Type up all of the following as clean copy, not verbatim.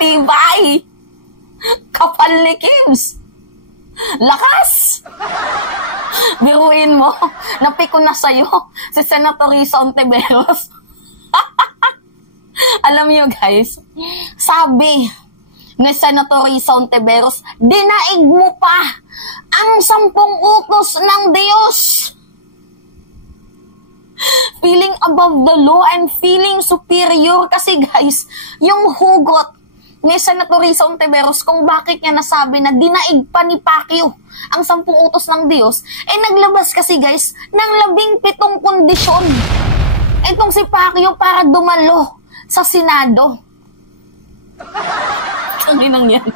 Tibay! Kapal ni Kims! Lakas! Biruin mo, napiko na sa'yo si Senator Risa Ontiveros. Alam niyo guys, sabi ni Senator Risa Ontiveros, dinaig mo pa ang 10 utos ng Diyos. Feeling above the law and feeling superior kasi guys, yung hugot ni Senator Risa Ontiveros kung bakit niya nasabi na dinaig pa ni Pacquiao ang 10 utos ng Diyos, naglabas kasi guys ng 17 kondisyon itong si Pacquiao para dumalo sa Senado. Ang inang yan.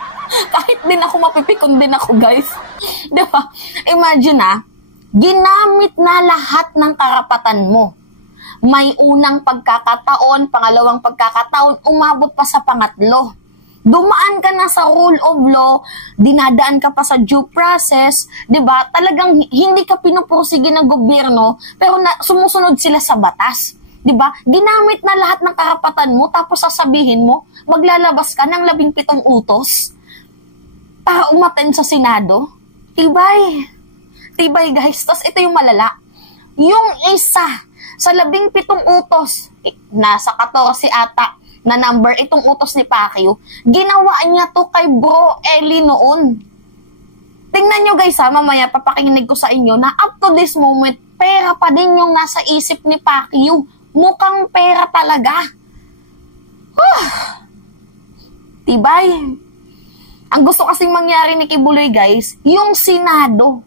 Kahit din ako mapipikon din ako guys. Diba? Imagine ginamit na lahat ng karapatan mo. May unang pagkakataon, pangalawang pagkakataon, umabot pa sa pangatlo. Dumaan ka na sa rule of law, dinadaan ka pa sa due process, 'di ba? Talagang hindi ka pinupursige ng gobyerno, pero sumusunod sila sa batas, 'di ba? Ginamit na lahat ng karapatan mo tapos sasabihin mo, maglalabas ka ng 17 utos para umattend sa Senado. Tibay. Tibay guys. Tapos ito yung malala. Yung isa sa 17 utos, nasa 14 ata na number itong utos ni Pacquiao, ginawa niya to kay Bro Eli noon. Tingnan nyo guys mamaya papakinig ko sa inyo na up to this moment, pera pa din yung nasa isip ni Pacquiao. Mukhang pera talaga. Tibay. Ang gusto kasing mangyari ni Kibuloy guys, yung Senado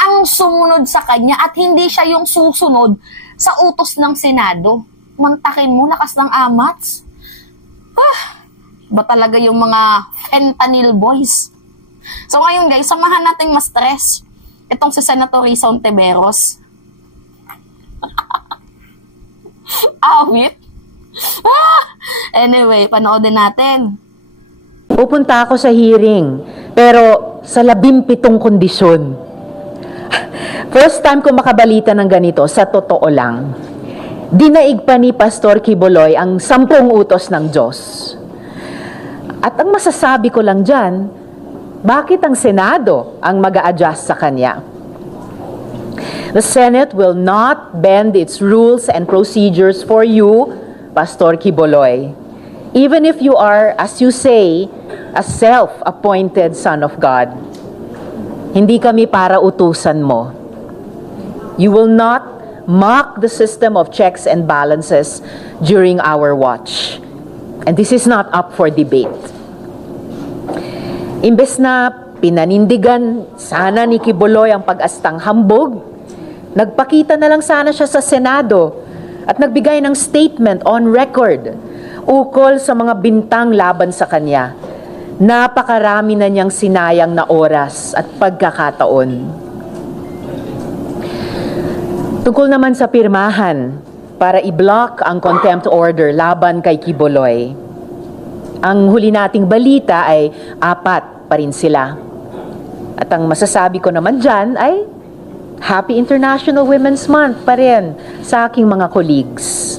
ang sumunod sa kanya at hindi siya yung susunod sa utos ng Senado. Mantakin mo, lakas ng amats. Ba talaga yung mga fentanyl boys? So ngayon guys, samahan natin ma-stress itong si Senator Risa Ontiveros. Awit. Anyway, panoodin natin. Pupunta ako sa hearing, pero sa 17 kondisyon. First time ko makabalita ng ganito, sa totoo lang. Dinaig pa ni Pastor Kibuloy ang 10 utos ng Diyos. At ang masasabi ko lang dyan, bakit ang Senado ang mag-a-adjust sa kanya? The Senate will not bend its rules and procedures for you, Pastor Kibuloy. Even if you are, as you say, a self-appointed son of God. Hindi kami para utusan mo. You will not mock the system of checks and balances during our watch. And this is not up for debate. Imbes na pinanindigan sana ni Kibuloy ang pag-astang hambog, nagpakita na lang sana siya sa Senado at nagbigay ng statement on record ukol sa mga bintang laban sa kanya. Napakarami na niyang sinayang na oras at pagkakataon. Tungkol naman sa pirmahan para i-block ang contempt order laban kay Kibuloy, ang huli nating balita ay 4 pa rin sila. At ang masasabi ko naman dyan ay Happy International Women's Month pa rin sa aking mga colleagues.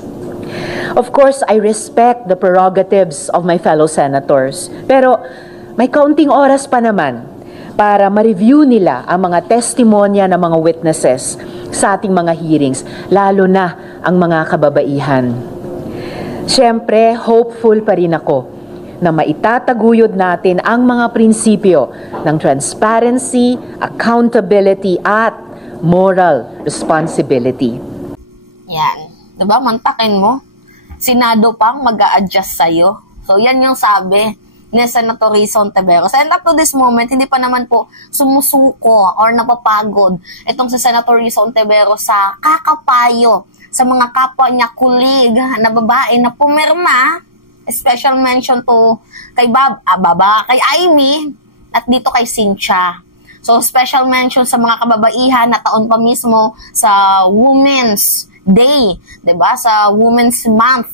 Of course, I respect the prerogatives of my fellow senators, pero may kaunting oras pa naman para ma-review nila ang mga testimonya ng mga witnesses sa ating mga hearings, lalo na ang mga kababaihan. Siyempre, hopeful pa rin ako na maitataguyod natin ang mga prinsipyo ng transparency, accountability, at moral responsibility. Yan. Diba? Mantakin mo. Senado pang mag-a-adjust sa'yo. So, yan yung sabi ni Senator Risa Ontiveros. And up to this moment, hindi pa naman po sumusuko or napapagod itong si Senator Risa Ontiveros sa kakapayo sa mga kapwa niya kulig na babae na pumirma. Special mention to kay kay Amy at dito kay Cynthia. So, special mention sa mga kababaihan na taon pa mismo sa Women's Day, 'di ba? Sa Women's Month.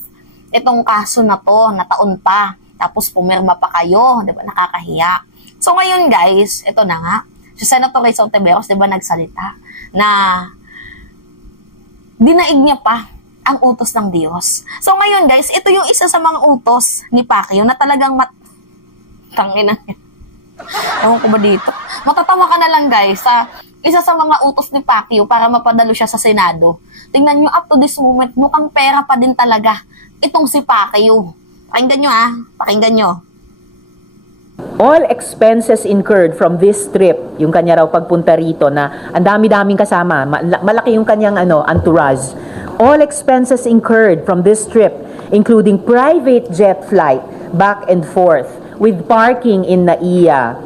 Itong kaso na to, na taon pa. Tapos pumirma pa kayo, 'di ba? Nakakahiya. So ngayon guys, ito na nga. Si Senator Risa Ontiveros, 'di ba, nagsalita na dinaig niya pa ang utos ng Diyos. So ngayon guys, ito yung isa sa mga utos ni Pacquiao na talagang tangina. Ewan ko ba dito? Matatawa ka na lang guys sa isa sa mga utos ni Pacquiao para mapadalo siya sa Senado. Tingnan nyo, up to this moment, mukhang pera pa din talaga itong si Pacquiao. Pakinggan nyo pakinggan nyo. All expenses incurred from this trip, yung kanya raw pagpunta rito na ang dami-daming kasama, malaki yung kanyang entourage. All expenses incurred from this trip, including private jet flight back and forth, with parking in NAIA,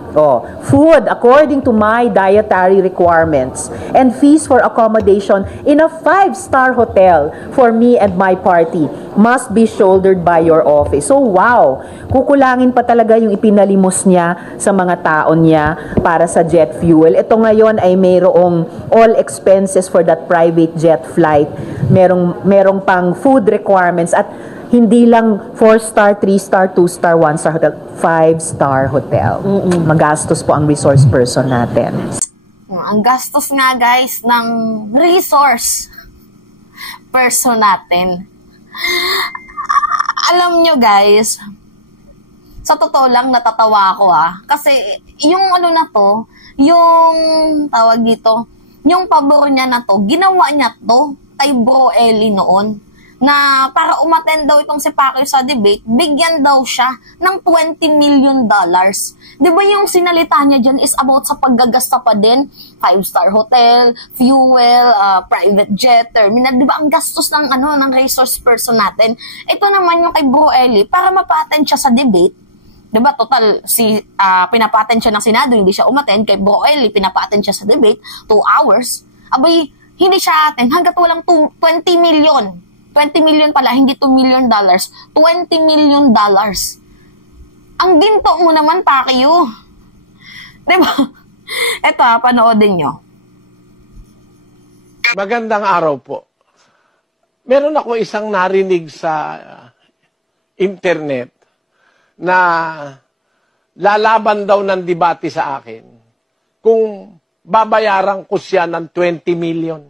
food according to my dietary requirements, and fees for accommodation in a 5-star hotel for me and my party must be shouldered by your office. So wow, kukulangin pa talaga yung ipinalimos niya sa mga taon niya para sa jet fuel. Ito ngayon ay mayroong all expenses for that private jet flight, merong pang food requirements, at hindi lang 4-star, 3-star, 2-star, 1-star hotel, 5-star hotel. Magastos po ang resource person natin. Ang gastos nga guys ng resource person natin. Alam nyo guys, sa totoo lang natatawa ako kasi yung na to, yung tawag dito, yung pabor niya na to, ginawa niya to kay Bro Eli noon, na para umattend daw itong si Pacquiao sa debate, bigyan daw siya ng $20 million. Di ba yung sinalita niya dyan is about sa paggagasta pa din, 5-star hotel, fuel, private jet, terminal, di ba ang gastos ng ng resource person natin. Ito naman yung kay Bro Eli, para mapa-attend siya sa debate. Di ba total, pinapa-attend siya ng Senado, hindi siya umattend, kay Bro Eli, pinapa-attend siya sa debate, 2 hours. Abay, hindi siya attend hanggat walang 20 million. 20 million pala, hindi $2 million. $20 million. Ang ginto mo naman, Pacquiao. Diba? Ito, panoodin nyo. Magandang araw po. Meron ako isang narinig sa internet na lalaban daw ng debate sa akin kung babayaran ko siya ng 20 million.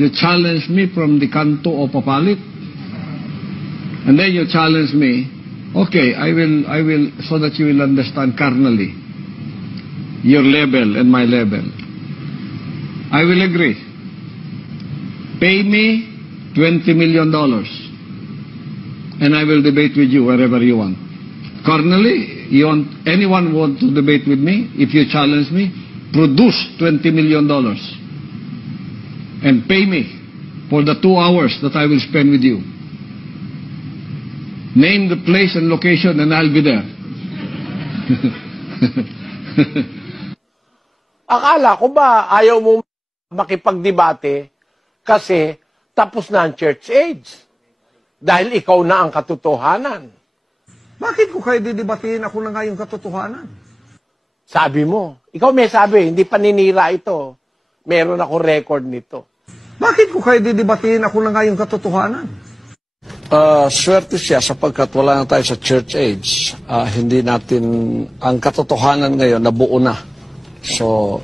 You challenge me from the canto of Papalit, and then you challenge me. Okay, I will, so that you will understand carnally your level and my level. I will agree. Pay me $20 million, and I will debate with you wherever you want. Carnally, anyone want to debate with me? If you challenge me, produce $20 million. And pay me for the 2 hours that I will spend with you. Name the place and location and I'll be there. Akala ko ba ayaw mo makipagdebate kasi tapos na ang church age? Dahil ikaw na ang katotohanan. Bakit ko kayo didebatiin ako na nga yung katotohanan? Sabi mo. Ikaw may sabi, hindi paninira ito. Meron ako record nito. Bakit ko kayo didebatiin ako na nga yung katotohanan? Swerte siya sapagkat wala na tayo sa church age. Hindi natin, ang katotohanan ngayon nabuo na. So,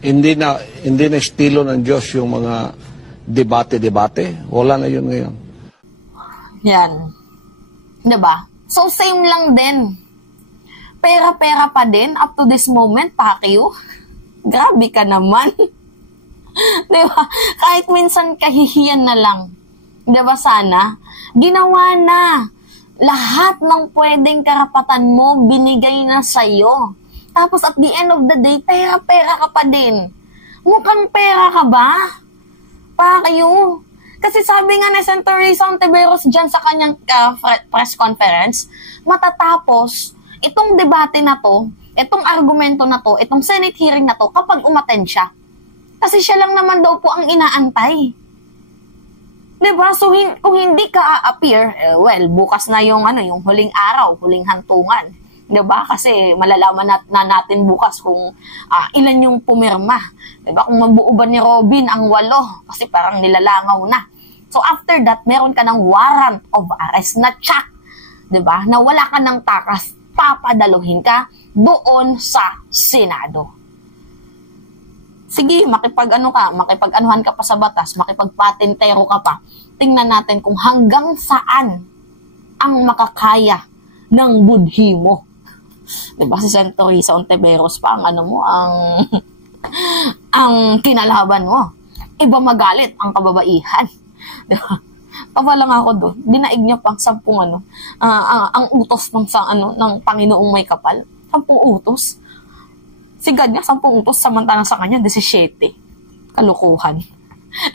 hindi na estilo ng Diyos yung mga debate-debate. Wala na yun ngayon. Yan. Diba? So, same lang din. Pera-pera pa din up to this moment, Pacquiao. Grabe ka naman. Diba? Kahit minsan kahihiyan na lang. Diba sana? Ginawa na. Lahat ng pwedeng karapatan mo, binigay na sa'yo. Tapos at the end of the day, pera-pera ka pa din. Mukhang pera ka ba? Pacquiao. Kasi sabi nga ni Senator Risa Ontiveros dyan sa kanyang press conference, matatapos itong debate na to, itong argumento na to, itong Senate hearing na to, kapag umattend siya. Kasi siya lang naman daw po ang inaantay. Diba? So, kung hindi ka a-appear, bukas na yung huling araw, huling hantungan. Diba? Kasi malalaman na natin bukas kung ilan yung pumirma. Diba? Kung mabuo ba ni Robin ang 8, kasi parang nilalangaw na. So, after that, meron ka ng warrant of arrest na check. Diba? Na wala ka ng takas, papadaluhin ka doon sa Senado. sige, makipag-anuhan ka pa sa batas, makipagpatentero ka pa. Tingnan natin kung hanggang saan ang makakaya ng budhi mo. Diba, si Senator Risa Ontiveros pa ang kinalaban mo. Iba magalit ang kababaihan. Diba? Tawa lang ako doon. Dinaig niya pang 10 ang utos ng Panginoong may kapal. 10 utos. Si God niya 10 utos, samantalang sa kanya 17. Kalukuhan.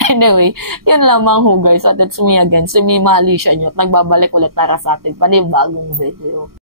Anyway, yun lamang ho guys. So that's me again. Si Mima Alicia nyo. Nagbabalik ulit para sa atin panibagong video.